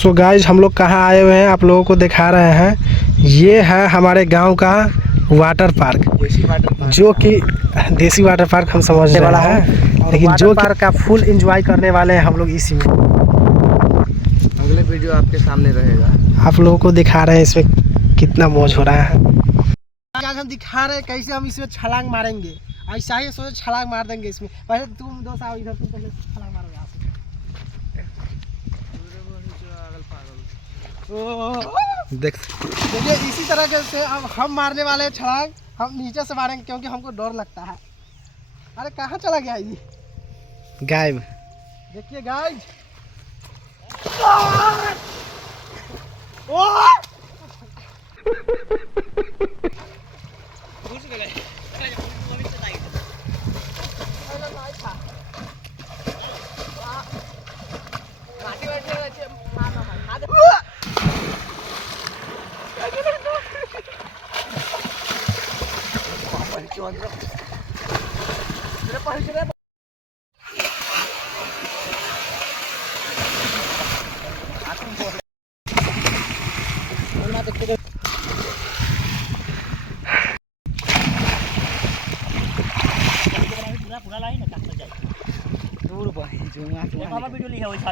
So guys हम लोग कहाँ आए हुए हैं आप लोगों को दिखा रहे हैं। ये है हमारे गांव का वाटर पार्क, जो कि देसी वाटर पार्क हम समझ रहे हैं, लेकिन जो पार्क का फुल एंजॉय करने वाले हैं हम लोग इसी में। अगले वीडियो आपके सामने रहेगा, आप लोगों को दिखा रहे हैं इसमें कितना मौज हो रहा है। आज हम दिखा रहे हैं कैसे हम इसमें छलांग मारेंगे। ऐसा ही सोचो छलांग मार देंगे इसमें। पहले तुम दो आओ इधर, तुम पहले छलांग मारो यहाँ से। देखिए इसी तरह से अब हम मारने वाले हैं छलांग। हम नीचे से मारेंगे क्योंकि हमको डर लगता है। अरे कहाँ चला गया ये गायब? देखिए गाइस, दूर पर जो वीडियो ली है वैसा